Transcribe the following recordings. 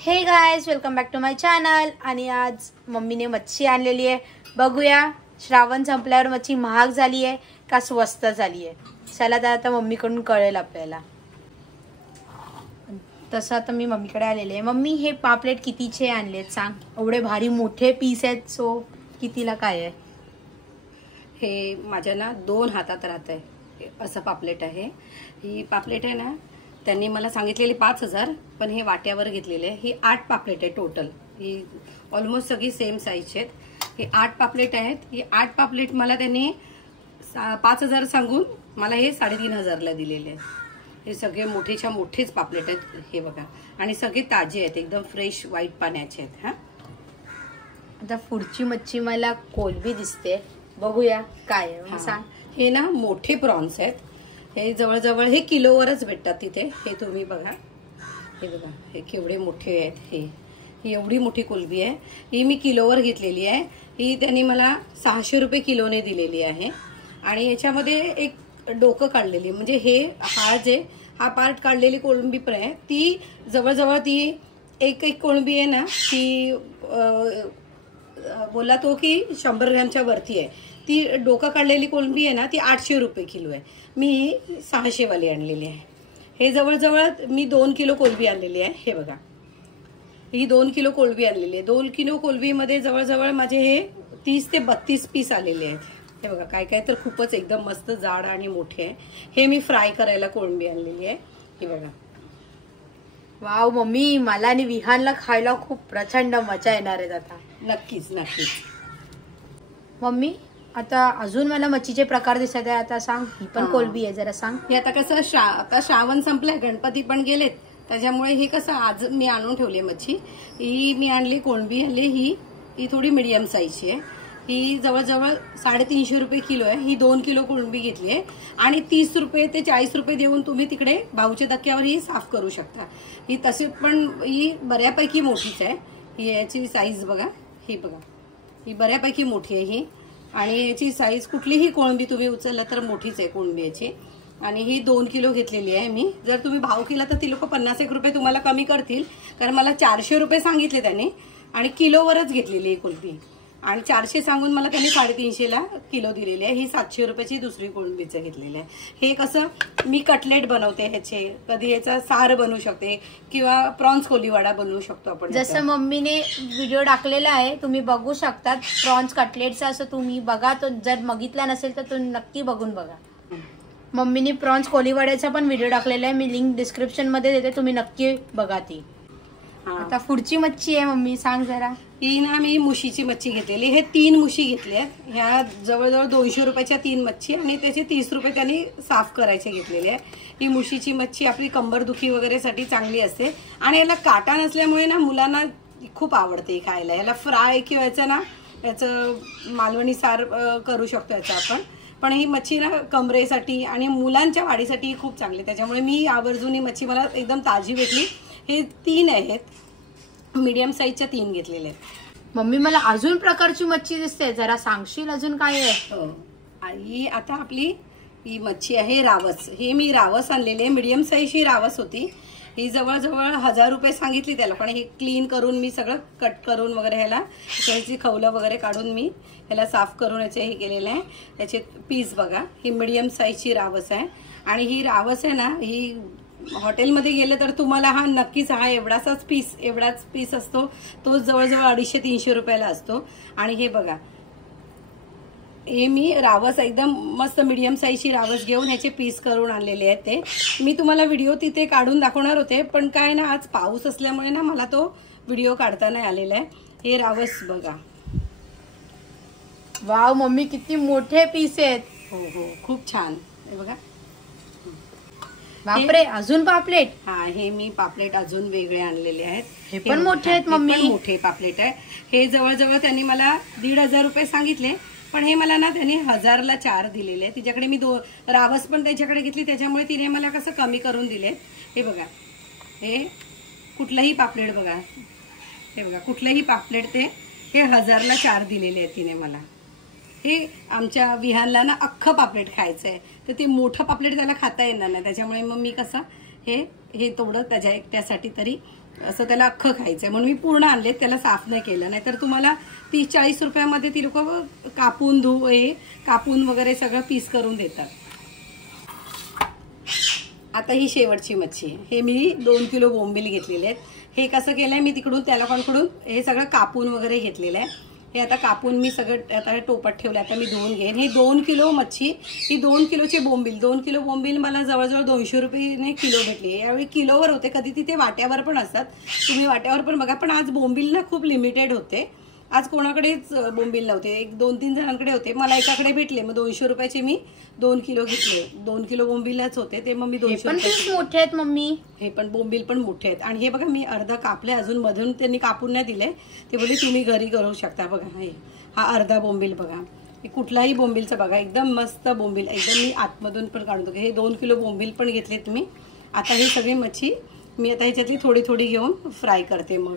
हे guys, welcome back to my channel. आणि आज मम्मीने मच्छी आणलेली आहे। बघूया श्रावण संपल्यावर मच्छी महाग झाली आहे का स्वस्त झाली आहे। चला तर आता मम्मीकडून कळेल आपल्याला। तसं आता मी मम्मीकडे आलेले आहे। मम्मी हे पापलेट कितीचे आणलेत सांग। एवढे भारी मोठे पीस आहेत, सो कितीला काय आहे? हे माझ्या ना 2 हातात राहत आहे असं पापलेट आहे। ही पापलेट आहे ना, त्यांनी मला सांगितलेली 5000, पण हे वाट्यावर घेतलेले आहे। ही 8 पापलेट आहे टोटल। ही ऑलमोस्ट सगळी सेम साईजचे आहेत। हे 8 पापलेट आहेत। ही 8 पापलेट मला त्यांनी 5000 सांगून मला हे 3500 ला दिलेले आहे। हे सगळे मोठेच्या मोठेच पापलेट आहेत, हे बघा। आणि सगळे ताजे आहेत, एकदम फ्रेश व्हाईट पाण्याचे आहेत। हा, आता पुढची मच्छी मला कोलबी दिसते, बघूया काय आहे सांग। हे ना मोठे प्रॉन्स आहेत। हे जवळजवळ हे किलोवरच भेटतात तिथे। हे तुम्ही बघा, हे बघा हे केवढे मोठे आहेत। ही एवढी मोठी कोलबी आहे। ही मी किलोवर घेतलेली आहे। ही त्यांनी मला 600 रुपये किलोने दिलेली आहे। आणि याच्यामध्ये एक डोकं काढलेली, म्हणजे हा पार्ट काढलेली कोळंबी पण आहे। ती जवळजवळ ती एक कोळंबी आहे ना, ती बोला तो की 100 ग्रॅमच्या वरती आहे। ती डोकं काढलेली कोळंबी आहे ना, ती 800 रुपये किलो आहे। मी 600 वाली आणलेली आहे। हे जवळजवळ मी 2 किलो कोळंबी आणलेली आहे। हे बघा, ही 2 किलो कोळंबी आणलेली आहे। 2 किलो कोळंबीमध्ये जवळजवळ माझे हे 30 ते 32 पीस आलेले आहेत। हे बघा, काय काय तर खूपच एकदम मस्त जाड आणि मोठे आहे। हे मी फ्राय करायला कोळंबी आणलेली आहे। हे बघा, वाव मम्मी, मला आणि विहानला खायला खूप प्रचंड मजा येणार आहे आता। नक्कीच नक्कीच। मम्मी आता अजून मला मच्छीचे प्रकार दिसत आहे, आता सांग। ही पण कोलबी आहे, जरा सांग। हे आता कसं आता श्रावण संपलाय, गणपती पण गेलेत, त्याच्यामुळे हे कसं आज मी आणून ठेवली मच्छी। ही मी आणली कोळंबी आणली, ही थोडी मीडियम साईजची आहे। ही जवळजवळ 350 रुपये किलो आहे। ही 2 किलो कोळंबी घेतली आहे। आणि 30 रुपये ते 40 रुपये देऊन तुम्ही तिकडे भाऊच्या धक्क्यावर ही साफ करू शकता। ही तशी पण ही बऱ्यापैकी मोठीच आहे। ही याची साईज बघा, ही बघा, ही बऱ्यापैकी मोठी आहे ही। आणि याची साईज कुठलीही कोळंबी तुम्ही उचलला तर मोठीच आहे कोळंबी याची। आणि ही 2 किलो घेतलेली आहे मी। जर तुम्ही भाव केला तर ती लोक 50 रुपये तुम्हाला कमी करतील, कारण मला 400 रुपये सांगितले त्यांनी, आणि किलोवरच घेतलेली आहे कोळंबी। आणि 400 सांगून मला त्यांनी 350 ला किलो दिलेली आहे। ही 700 रुपयाची दुसरी कोळंबीचं घेतलेलं आहे। हे कसं मी कटलेट बनवते ह्याचे, कधी याचा सार बनवू शकते किंवा प्रॉन्स कोलीवाडा बनवू शकतो आपण। जसं मम्मीने व्हिडिओ टाकलेला आहे, तुम्ही बघू शकता। प्रॉन्स कटलेटचा असं तुम्ही बघा, तो जर बघितला नसेल तर तुम्ही नक्की बघून बघा। मम्मीने प्रॉन्स कोलीवाड्याचा पण व्हिडिओ टाकलेला आहे, मी लिंक डिस्क्रिप्शन मध्ये देते, तुम्ही नक्की बघा ती। आता पुढची मच्छी आहे मम्मी, सांग जरा। ही ना मी मुशीची मच्छी घेतलेली। हे 3 मुशी घेतल्या आहेत। ह्या जवळजवळ 200 रुपयाच्या 3 मच्छी, आणि त्याचे 30 रुपये त्यांनी साफ करायचे घेतलेले आहे। ही मुशीची मच्छी आपली कंबरदुखी वगैरे साठी चांगली असते, आणि याला काटा नसल्यामुळे ना मुलांना खूप आवडते खायला। याला फ्राय किंवा याचं ना याचं मालवणी सार करू शकतो याचा आपण। पण ही मच्छी ना कमरेसाठी आणि मुलांच्या वाढीसाठी खूप चांगली, त्याच्यामुळे मी आवर्जून ही मच्छी मला एकदम ताजी भेटली। हे 3 आहेत, मीडियम साईजच्या 3 घेतलेले आहेत। मम्मी मला अजून प्रकारची मच्छी दिसते, जरा सांगशील अजून काय आहे? ही आता आपली ही मच्छी आहे रावस। हे मी रावस आणलेले, मीडियम साईज ही रावस होती। ही जवळजवळ 1000 रुपये सांगितली त्याला, पण हे क्लीन करून मी सगळं कट करून वगैरे ह्याला त्याची खवलं वगैरे काढून मी ह्याला साफ करून याचे हे केलेलं आहे। त्याचे पीस बघा, ही मीडियम साईजची रावस आहे। आणि ही रावस आहे ना, ही हॉटेलमध्ये गेलं तर तुम्हाला हा नक्कीच एवढाच पीस असतो, तो जवळजवळ 250-300 रुपयाला असतो। आणि हे बघा, हे मी रावस एकदम मस्त मीडियम साईजची रावस घेऊन ह्याचे पीस करून आणलेले आहेत। ते मी तुम्हाला व्हिडिओ तिथे काढून दाखवणार होते, पण काय ना आज पाऊस असल्यामुळे ना मला तो व्हिडिओ काढता नाही आलेला आहे। हे रावस बघा, वाव मम्मी किती मोठे पीस आहेत। हो, खूप छान। हे बघा, बापरे, अजून पापलेट। हे मी पापलेट अजून वेगळे आणलेले आहेत। हे पण मोठे आहेत मम्मी, मोठे पापलेट आहे। हे जवळजवळ त्यांनी मला 1500 रुपये सांगितले, पण हे मला ना त्यांनी 1000 ला 4 दिलेले आहे। तिच्याकडे मी रावस पण त्याच्याकडे घेतली, त्याच्यामुळे तिने मला कसं कमी करून दिले। हे बघा, हे कुठलंही पापलेट बघा, हे बघा कुठलंही पापलेट ते हे 1000 ला 4 दिलेले आहेत तिने मला। हे आमच्या विहानला ना अख्खं पापलेट खायचं आहे, तर ते मोठं पापलेट त्याला खाता येणार नाही, त्याच्यामुळे मग मी कसं हे थोडं त्याच्या एकट्यासाठी तरी असं त्याला अख्खं खायचंय म्हणून मी पूर्ण आणले, त्याला साफ नाही केलं. नाहीतर तुम्हाला 30-40 रुपयामध्ये ती लोक कापून वगैरे सगळं पीस करून देतात. आता ही शेवटची मच्छी, हे मी 2 किलो बोंबील घेतलेले आहेत. हे कसं केलंय मी तिकडून त्या लोकांकडून हे सगळं कापून वगैरे घेतलेलं आहे. हे आता कापून मी सगळं आता टोपात ठेवलं. आता मी धुवून घेईन. ही 2 किलो मच्छी, ही 2 किलोचे बोंबील, 2 किलो बोंबील मला जवळजवळ 200 रुपये किलो भेटली. यावेळी किलोवर होते, कधी तिथे वाट्यावर पण असतात, तुम्ही वाट्यावर पण बघा. पण आज बोंबील ना खूप लिमिटेड होते. आज कोणाकडेच बोंबील नव्हते, 1-2-3 जणांकडे होते. मला एकाकडे भेटले, मग 200 रुपयाचे मी 2 किलो घेतले. 2 किलो बोंबीलच होते ते, मग मी 200 पण खूप मोठे आहेत मम्मी. हे पण बोंबील पण मोठे आहेत. आणि हे बघा मी अर्धा कापले, अजून मधून त्यांनी कापून नाही दिले. ते बोलले तुम्ही घरी करू शकता. बघा हा अर्धा बोंबील बघा, कुठलाही बोंबीलचं बघा, एकदम मस्त बोंबील, एकदम मी आतमधून पण काढतो. हे 2 किलो बोंबील पण घेतले तुम्ही. आता ही सगळी मच्छी मी आता ह्याच्यातली थोडी थोडी घेऊन फ्राय करते मग.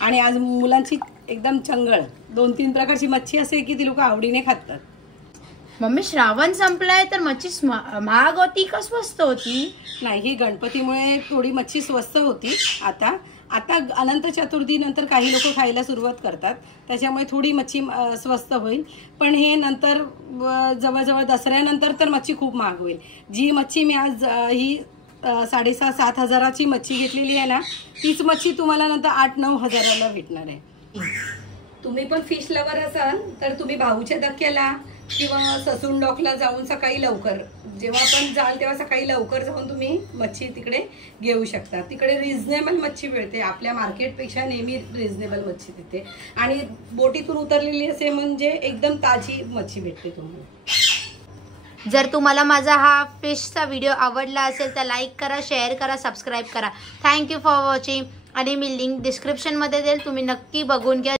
आणि आज मुलांची एकदम चंगळ 2-3 प्रकारची मच्छी असे की ती लोक आवडीने खातात. मम्मी श्रावण संपलाय तर मच्छी महाग होती का स्वस्त होती? नाही, ही गणपतीमुळे थोडी मच्छी स्वस्त होती. आता अनंत चतुर्थी नंतर काही लोक खायला सुरुवात करतात, त्याच्यामुळे थोडी मच्छी स्वस्त होईल. पण हे नंतर जवळजवळ दसऱ्यानंतर तर मच्छी खूप महाग होईल. जी मच्छी मी आज ही 6,500-7 हजाराची मच्छी घेतलेली आहे ना, तीच मच्छी तुम्हाला नंतर 8-9 हजाराला भेटणार आहे. तुम्ही पण फिश लवर असाल तर तुम्ही भाऊच्या धक्क्याला किंवा ससून डॉकला जाऊन सकाळी लवकर, जेव्हा पण जाल तेव्हा सकाळी लवकर जाऊन तुम्ही मच्छी तिकडे घेऊ शकता. तिकडे रिझनेबल मच्छी मिळते, आपल्या मार्केटपेक्षा नेहमी रिझनेबल मच्छी तिथे. आणि बोटीतून उतरलेली असे म्हणजे एकदम ताजी मच्छी भेटते तुम्हाला. जर तुम्हाला माझा हा फिशचा व्हिडिओ आवडला असेल तर लाईक करा, शेअर करा, सबस्क्राईब करा. Thank you for watching. आणि मी लिंक डिस्क्रिप्शनमध्ये देईल, तुम्ही नक्की बघून घ्या.